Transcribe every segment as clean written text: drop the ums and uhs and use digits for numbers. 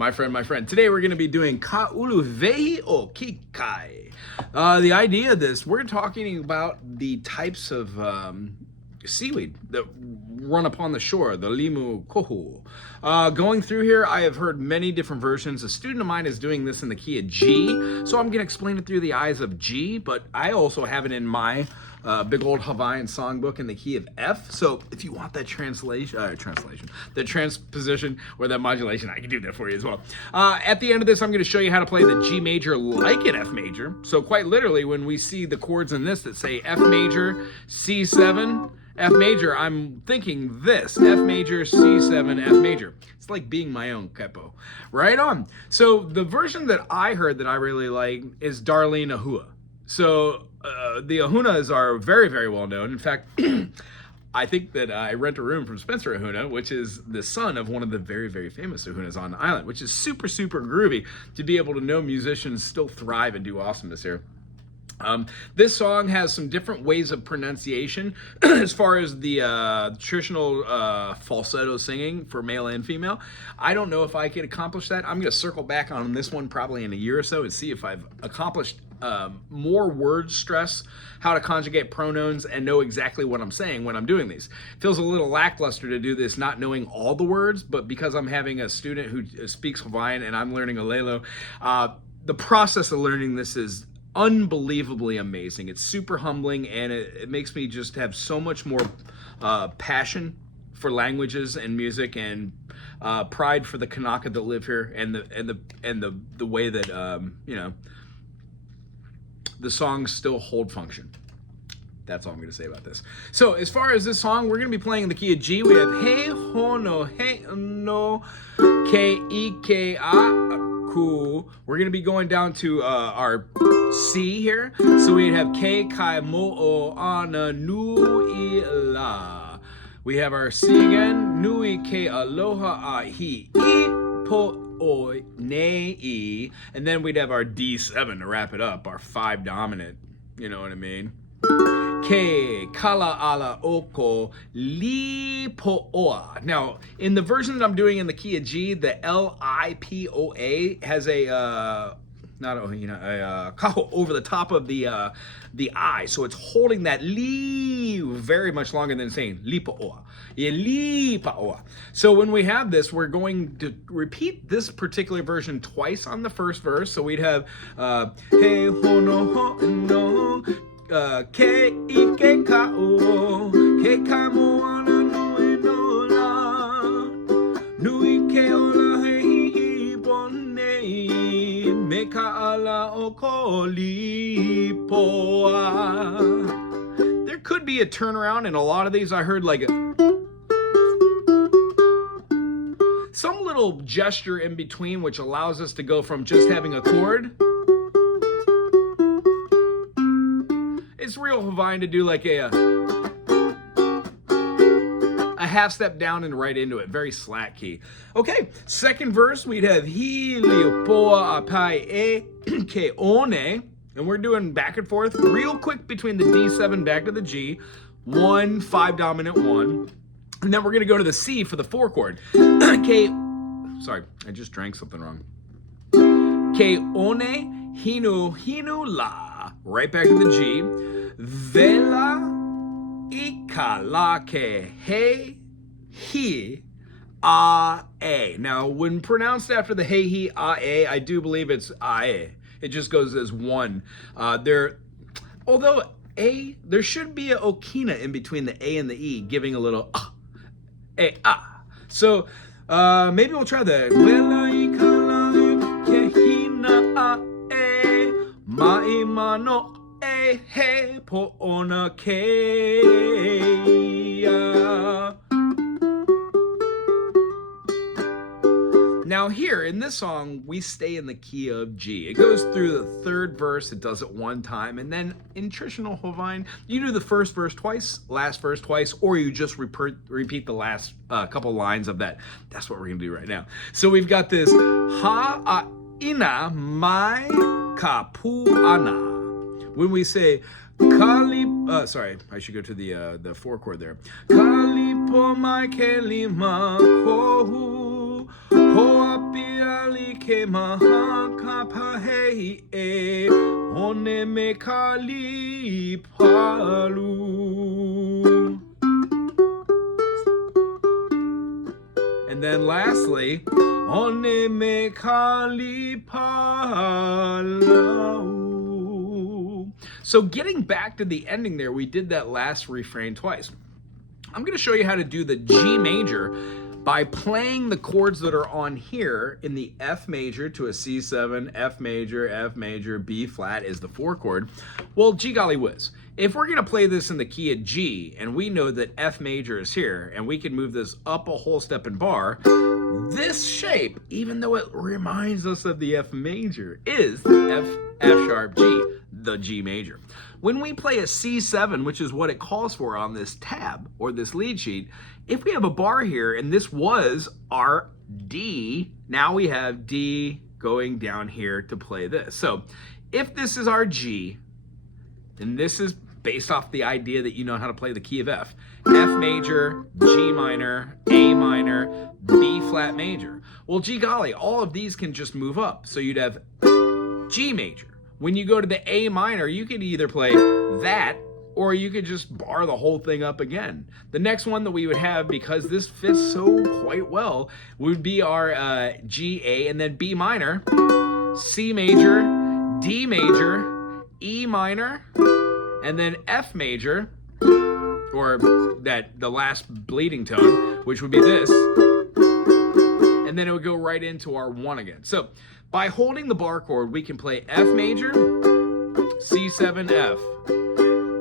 my friend. Today we're going to be doing Ka Uluwehi o Kikai. The idea of this, we're talking about the types of seaweed that run upon the shore, the limu kohu. Going through here, I have heard many different versions. A student of mine is doing this in the key of G, so I'm going to explain it through the eyes of G, but I also have it in my big old Hawaiian songbook in the key of F. So if you want that that transposition or that modulation, I can do that for you as well. At the end of this, I'm going to show you how to play the G major like an F major. So quite literally, when we see the chords in this that say F major, C7, F major, I'm thinking this, F major, C7, F major. It's like being my own capo. Right on. So the version that I heard that I really like is Darlene Ahua. So the Ahunas are very, very well known. In fact, I think that I rent a room from Spencer Ahuna, which is the son of one of the very, very famous Ahunas on the island, which is super, super groovy to be able to know musicians still thrive and do awesomeness here. This song has some different ways of pronunciation as far as the traditional falsetto singing for male and female. I don't know if I can accomplish that. I'm going to circle back on this one probably in a year or so and see if I've accomplished more word stress, how to conjugate pronouns, and know exactly what I'm saying when I'm doing these. It feels a little lackluster to do this not knowing all the words, but because I'm having a student who speaks Hawaiian and I'm learning Alelo, the process of learning this is unbelievably amazing. It's super humbling, and it makes me just have so much more passion for languages and music, and pride for the Kanaka that live here, and the way that you know, the songs still hold function. That's all I'm going to say about this. So as far as this song, we're going to be playing in the key of G. We have He Hono He No Ke Ike A. Cool. We're going to be going down to our C here. So we have Ke Kai Mo'o Ana Nui La. We have our C again. Nui Ke Aloha Ahi I Po O Ne I. And then we'd have our D7 to wrap it up, our 5 dominant. You know what I mean? Ke Kala Ala Oko Li Po Oa. Now, in the version that I'm doing in the key of G, the L-I-P-O-A has a kaho over the top of the I, so it's holding that li very much longer than saying li po oa. Li pa oa. So when we have this, we're going to repeat this particular version twice on the first verse. So we'd have he hono ho no. Ke ike ka o, ke kai mo ana nui no la, nui ke ola hei ponei, me ka ala o ko li poa. There could be a turnaround in a lot of these. I heard like some little gesture in between, which allows us to go from just having a chord. It's real Hawaiian to do like a half step down and right into it. Very slack key. Okay, second verse, we'd have Hi Liupoa Apai E Ke One. And we're doing back and forth real quick between the D7 back to the G. 1, 5 dominant 1. And then we're going to go to the C for the 4 chord. Sorry, I just drank something wrong. Ke One Hinu Hinu La. Right back to the G. Vela ikala ke he hi a a. Now, when pronounced after the he hi a a, I do believe it's a a. It just goes as one. Although a, there should be a okina in between the a and the e, giving a little a ah. So maybe we'll try the vela ikala ke hina a e mai mano. He po ona kea. Now here in this song, we stay in the key of G. It goes through the third verse, it does it one time, and then in traditional Hawaiian, you do the first verse twice, last verse twice, or you just repeat the last couple lines of that. That's what we're gonna do right now. So we've got this ha'ina mai kapu'ana. When we say Kali, sorry, I should go to the 4 chord there. Kali po mai kelima kohu, hoa pia ke maha kapahe e one me kali palu. And then lastly, one me kali palu. So getting back to the ending there, we did that last refrain twice. I'm going to show you how to do the G major by playing the chords that are on here in the F major to a C7, F major, B flat is the 4 chord. Well, gee golly whiz. If we're going to play this in the key of G, and we know that F major is here, and we can move this up a whole step in bar, this shape, even though it reminds us of the F major, is F sharp G, the G major. When we play a C7, which is what it calls for on this tab or this lead sheet, if we have a bar here and this was our D, now we have D going down here to play this. So if this is our G, and this is based off the idea that you know how to play the key of F, F major, G minor, A minor, B flat major. Well, gee golly, all of these can just move up. So you'd have G major. When you go to the A minor, you could either play that or you could just bar the whole thing up again. The next one that we would have, because this fits so quite well, would be our G, A, and then B minor, C major, D major, E minor, and then F major, or the last bleeding tone, which would be this, and then it would go right into our 1 again. So by holding the bar chord, we can play F major, C7, F.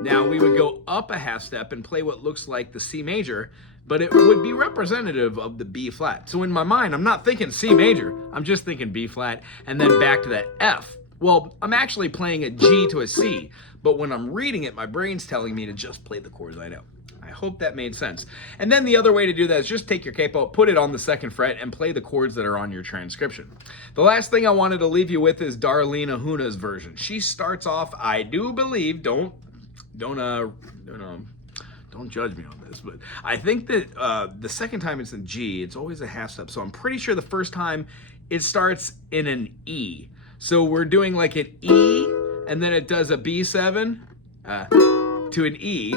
Now we would go up a half step and play what looks like the C major, but it would be representative of the B flat. So in my mind, I'm not thinking C major, I'm just thinking B flat, and then back to that F. Well, I'm actually playing a G to a C, but when I'm reading it, my brain's telling me to just play the chords I know. I hope that made sense. And then the other way to do that is just take your capo, put it on the 2nd fret, and play the chords that are on your transcription. The last thing I wanted to leave you with is Darlene Ahuna's version. She starts off, I do believe, don't judge me on this, but I think that the second time it's in G, it's always a half step. So I'm pretty sure the first time it starts in an E. So we're doing like an E, and then it does a B7 to an E,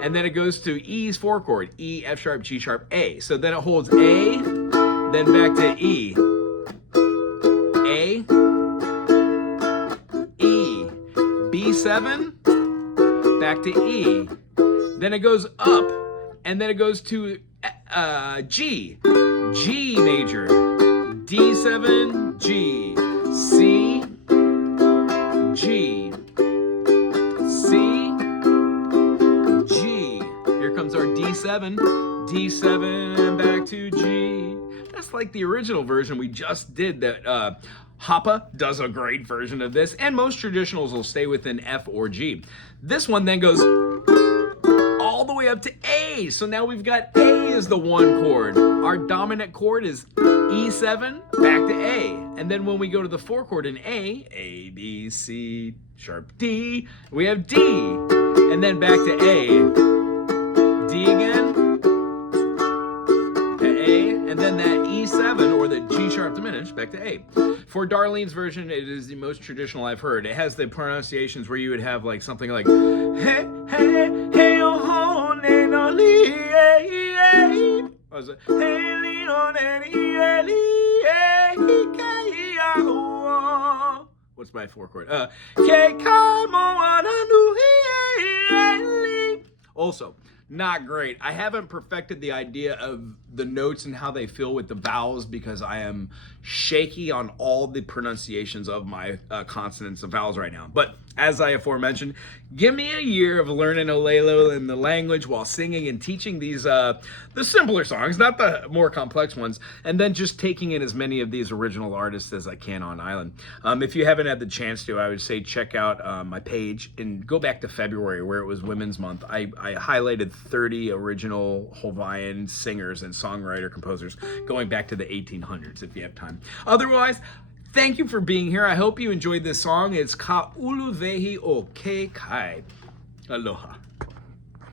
and then it goes to E's 4 chord, E, F sharp, G sharp, A. So then it holds A, then back to E, A, E, B7, back to E. Then it goes up, and then it goes to G, G major, D7, G, C, G, C, G. Here comes our D7, D7, back to G. That's like the original version we just did that Hapa does a great version of this, and most traditionals will stay within F or G. This one then goes all the way up to A. So now we've got A as the 1 chord. Our dominant chord is E7, back to A. And then when we go to the 4 chord in A, B, C, sharp D, we have D. And then back to A, D again, to A, and then that E7 or the G sharp diminished, back to A. For Darlene's version, it is the most traditional I've heard. It has the pronunciations where you would have like something like hey, hey, hey, oh, ho, ne, no, li, eh, eh. What's my 4 chord? Also, not great. I haven't perfected the idea of the notes and how they feel with the vowels because I am shaky on all the pronunciations of my consonants and vowels right now. But as I aforementioned, give me a year of learning Olelo and the language while singing and teaching these the simpler songs, not the more complex ones, and then just taking in as many of these original artists as I can on island. If you haven't had the chance to, I would say check out my page and go back to February where it was Women's Month. I highlighted 30 original Hawaiian singers and songwriter composers going back to the 1800s if you have time. Otherwise, thank you for being here. I hope you enjoyed this song. It's Ka Uluwehi o Ke Kai. Aloha.